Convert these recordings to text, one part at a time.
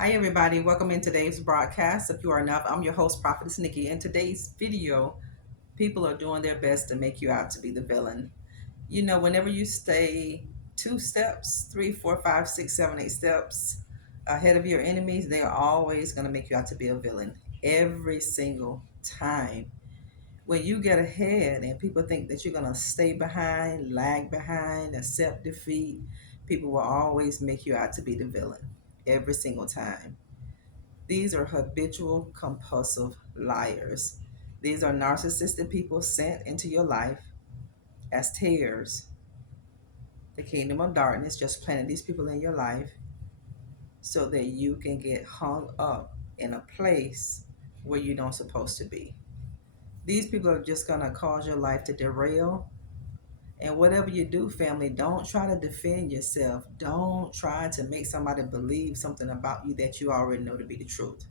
Hi, everybody. Welcome in today's broadcast. If you are not, I'm your host, Prophetess Nikki. In today's video, people are doing their best to make you out to be the villain. Whenever you stay 2 steps, 3, 4, 5, 6, 7, 8 steps ahead of your enemies, they are always going to make you out to be a villain every single time. When you get ahead and people think that you're going to stay behind, lag behind, accept defeat, people will always make you out to be the villain every single time. These are habitual, compulsive liars. These are narcissistic people sent into your life as tares. The kingdom of darkness just planted these people in your life so that you can get hung up in a place where you don't supposed to be. These people are just going to cause your life to derail. And whatever you do, family, don't try to defend yourself. Don't try to make somebody believe something about you that you already know to be the truth.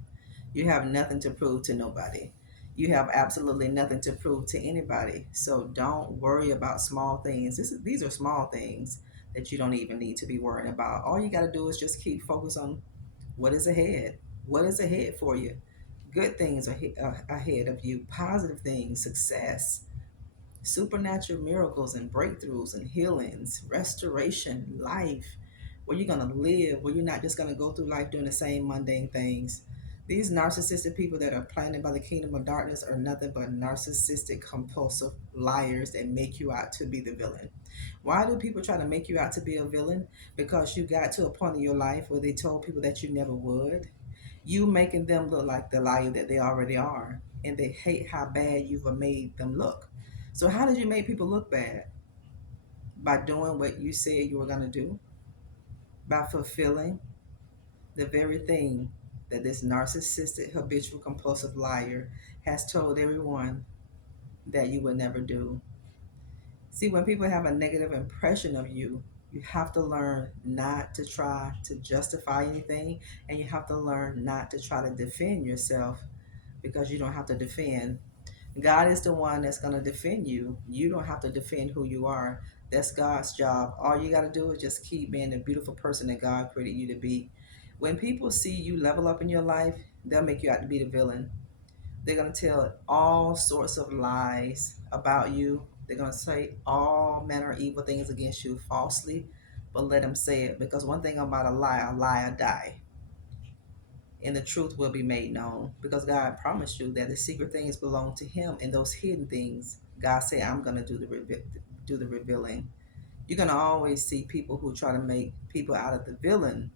You have nothing to prove to nobody. You have absolutely nothing to prove to anybody. So don't worry about small things. These are small things that you don't even need to be worrying about. All you got to do is just keep focused on what is ahead. What is ahead for you? Good things are ahead of you, positive things, success, supernatural miracles and breakthroughs and healings, restoration, life, where you're going to live, where you're not just going to go through life doing the same mundane things. These narcissistic people that are planted by the kingdom of darkness are nothing but narcissistic, compulsive liars that make you out to be the villain. Why do people try to make you out to be a villain? Because you got to a point in your life where they told people that you never would. You making them look like the liar that they already are. And they hate how bad you've made them look. So, how did you make people look bad? By doing what you said you were going to do, by fulfilling the very thing that this narcissistic, habitual, compulsive liar has told everyone that you would never do. See, when people have a negative impression of you, you have to learn not to try to justify anything, and you have to learn not to try to defend yourself because you don't have to defend. God is the one that's going to defend you. You don't have to defend who you are. That's God's job. All you got to do is just keep being the beautiful person that God created you to be. When people see you level up in your life, they'll make you out to be the villain. They're going to tell all sorts of lies about you. They're going to say all manner of evil things against you falsely, but let them say it because one thing about a lie, die, and the truth will be made known because God promised you that the secret things belong to Him, and those hidden things, God said, "I'm going to do the revealing." You're going to always see people who try to make people out of the villain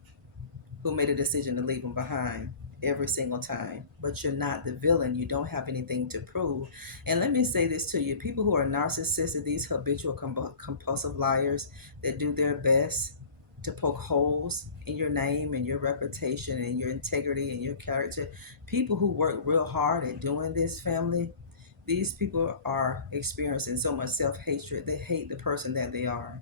who made a decision to leave them behind every single time. But you're not the villain. You don't have anything to prove. And let me say this to you: people who are narcissistic, these habitual compulsive liars that do their best to poke holes in your name and your reputation and your integrity and your character, people who work real hard at doing this, family, these people are experiencing so much self-hatred. They hate the person that they are,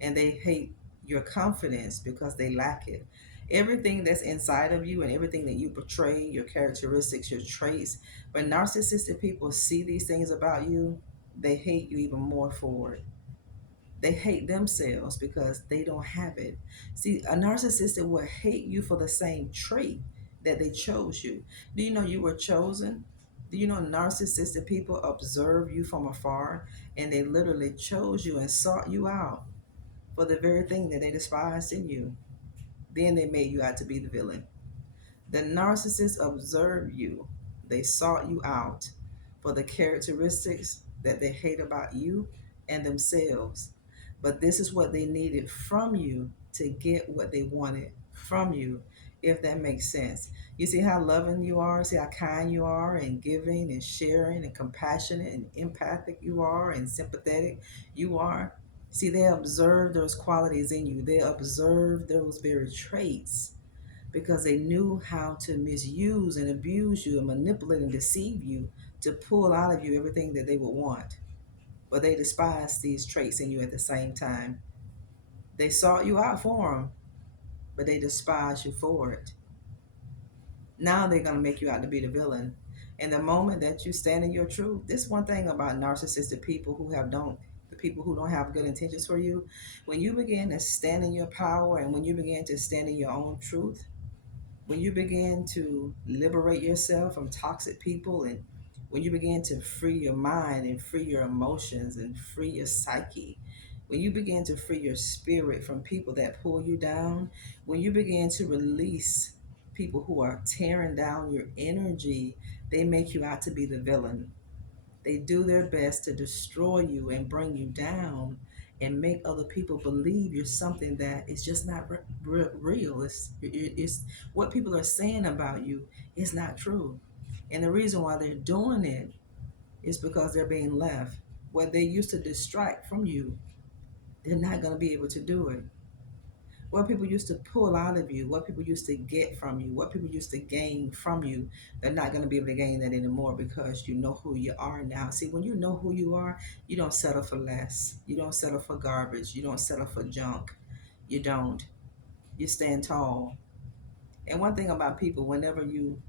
and they hate your confidence because they lack it. Everything that's inside of you and everything that you portray, your characteristics, your traits, when narcissistic people see these things about you, they hate you even more for it. They hate themselves because they don't have it. See, a narcissistic will hate you for the same trait that they chose you. Do you know you were chosen? Do you know narcissistic people observe you from afar and they literally chose you and sought you out for the very thing that they despised in you? Then they made you out to be the villain. The narcissists observed you. They sought you out for the characteristics that they hate about you and themselves. But this is what they needed from you to get what they wanted from you, if that makes sense. You see how loving you are, see how kind you are, and giving and sharing and compassionate and empathic you are, and sympathetic you are. See, they observed those qualities in you, they observed those very traits because they knew how to misuse and abuse you and manipulate and deceive you to pull out of you everything that they would want. But they despised these traits in you at the same time. They sought you out for them, but they despised you for it. Now they're going to make you out to be the villain. And the moment that you stand in your truth, this one thing about narcissistic people the people who don't have good intentions for you, when you begin to stand in your power and when you begin to stand in your own truth, When you begin to liberate yourself from toxic people, and when you begin to free your mind and free your emotions and free your psyche, when you begin to free your spirit from people that pull you down, when you begin to release people who are tearing down your energy, they make you out to be the villain. They do their best to destroy you and bring you down and make other people believe you're something that is just not real. It's what people are saying about you is not true. And the reason why they're doing it is because they're being left. What they used to distract from you, they're not going to be able to do it. What people used to pull out of you, what people used to get from you, what people used to gain from you, they're not going to be able to gain that anymore because you know who you are now. See, when you know who you are, you don't settle for less. You don't settle for garbage. You don't settle for junk. You don't. You stand tall. And one thing about people, whenever you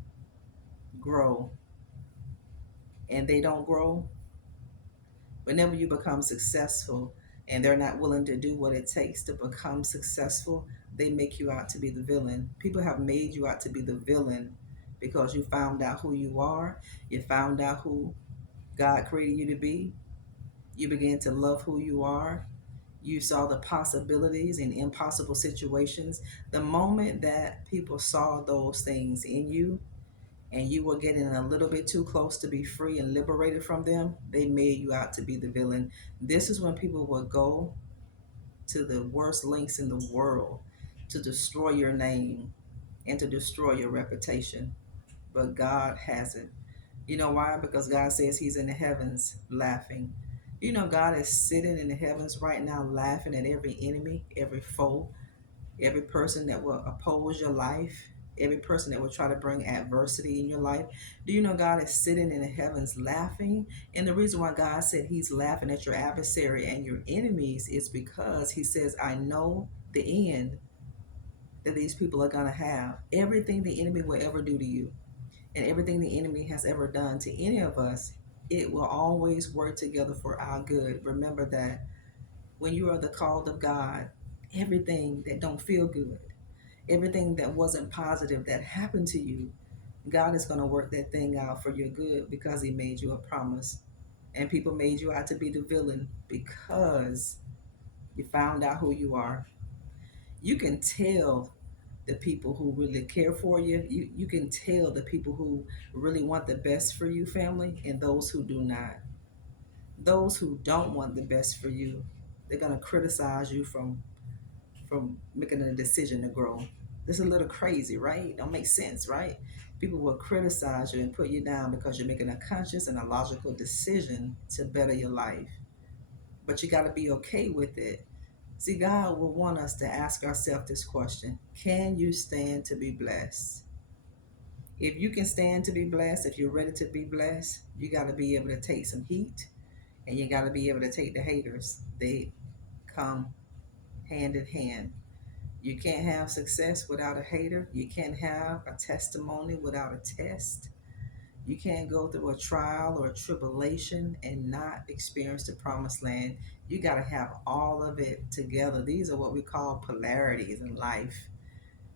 grow and they don't grow, whenever you become successful and they're not willing to do what it takes to become successful, they make you out to be the villain. People have made you out to be the villain because you found out who you are, you found out who God created you to be, you began to love who you are, you saw the possibilities in impossible situations. The moment that people saw those things in you, and you were getting a little bit too close to be free and liberated from them, they made you out to be the villain. This is when people will go to the worst lengths in the world to destroy your name and to destroy your reputation. But God hasn't. You know why? Because God says He's in the heavens laughing. You know, God is sitting in the heavens right now laughing at every enemy, every foe, every person that will oppose your life, every person that will try to bring adversity in your life. Do you know God is sitting in the heavens laughing? And the reason why God said He's laughing at your adversary and your enemies is because He says, I know the end that these people are going to have. Everything the enemy will ever do to you and everything the enemy has ever done to any of us, it will always work together for our good. Remember that when you are the called of God, everything that don't feel good, everything that wasn't positive that happened to you, God is going to work that thing out for your good because He made you a promise. And people made you out to be the villain because you found out who you are. You can tell the people who really care for you. You can tell the people who really want the best for you, family, and those who do not. Those who don't want the best for you, they're going to criticize you from making a decision to grow. This is a little crazy, right? Don't make sense, right? People will criticize you and put you down because you're making a conscious and a logical decision to better your life. But you got to be okay with it. See, God will want us to ask ourselves this question: can you stand to be blessed? If you can stand to be blessed, if you're ready to be blessed, you got to be able to take some heat and you got to be able to take the haters. They come hand in hand. You can't have success without a hater. You can't have a testimony without a test. You can't go through a trial or a tribulation and not experience the promised land. You got to have all of it together. These are what we call polarities in life.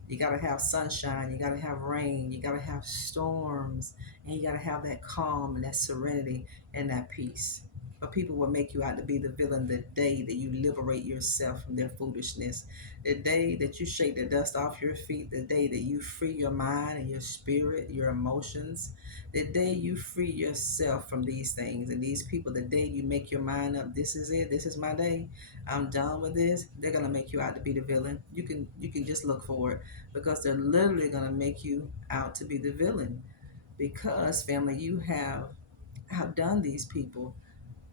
You got to have sunshine, you got to have rain, you got to have storms, and you got to have that calm and that serenity and that peace. But people will make you out to be the villain the day that you liberate yourself from their foolishness, the day that you shake the dust off your feet, the day that you free your mind and your spirit, your emotions, the day you free yourself from these things and these people, the day you make your mind up, this is it, this is my day, I'm done with this. They're gonna make you out to be the villain. You can just look for it because they're literally going to make you out to be the villain. Because, family, you have outdone these people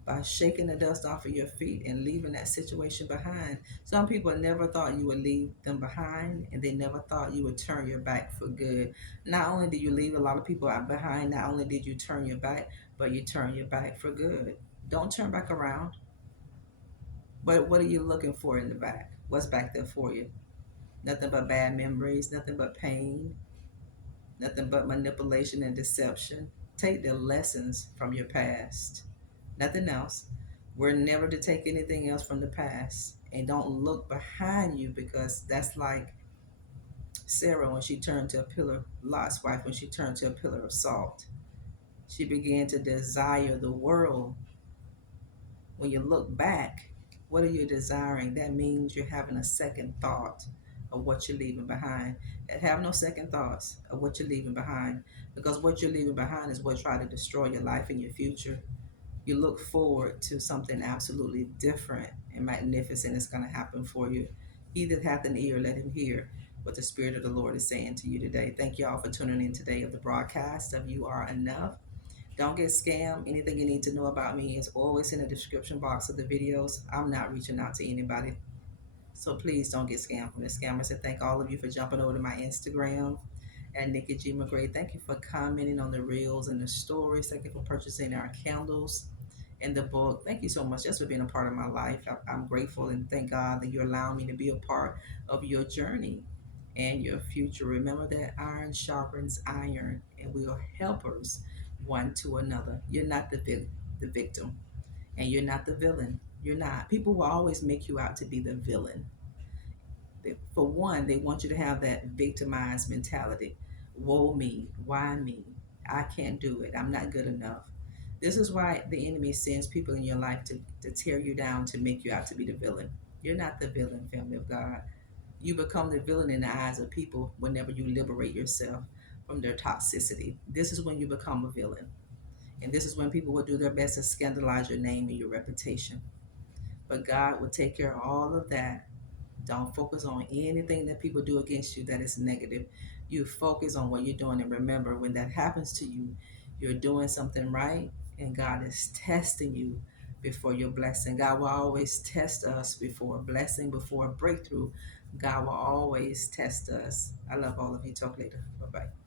by shaking the dust off of your feet and leaving that situation behind. Some people never thought you would leave them behind, and they never thought you would turn your back for good. Not only did you leave a lot of people out behind, not only did you turn your back, but you turn your back for good. Don't turn back around. But what are you looking for in the back? What's back there for you? Nothing but bad memories, nothing but pain, nothing but manipulation and deception. Take the lessons from your past, nothing else. We're never to take anything else from the past. And don't look behind you because that's like Sarah, when she turned to a pillar, Lot's wife, when she turned to a pillar of salt, she began to desire the world. When you look back, what are you desiring? That means you're having a second thought of what you're leaving behind. And have no second thoughts of what you're leaving behind, because what you're leaving behind is what try to destroy your life and your future. You look forward to something absolutely different and magnificent is going to happen for you. He that hath an ear, let him hear what the Spirit of the Lord is saying to you today. Thank you all for tuning in today of the broadcast of You Are Enough. Don't get scammed. Anything you need to know about me is always in the description box of the videos. I'm not reaching out to anybody. So please don't get scammed from the scammers. And thank all of you for jumping over to my Instagram and Nikki McCray. Thank you for commenting on the reels and the stories. Thank you for purchasing our candles and the book. Thank you so much just for being a part of my life. I'm grateful and thank God that you're allowing me to be a part of your journey and your future. Remember that iron sharpens iron, and we are helpers one to another. You're not the victim, and you're not the villain. You're not. People will always make you out to be the villain. For one, they want you to have that victimized mentality. Woe me, why me? I can't do it. I'm not good enough. This is why the enemy sends people in your life to tear you down, to make you out to be the villain. You're not the villain, family of God. You become the villain in the eyes of people whenever you liberate yourself from their toxicity. This is when you become a villain. And this is when people will do their best to scandalize your name and your reputation. But God will take care of all of that. Don't focus on anything that people do against you that is negative. You focus on what you're doing. And remember, when that happens to you, you're doing something right, and God is testing you before your blessing. God will always test us before a blessing, before a breakthrough. God will always test us. I love all of you. Talk later. Bye bye.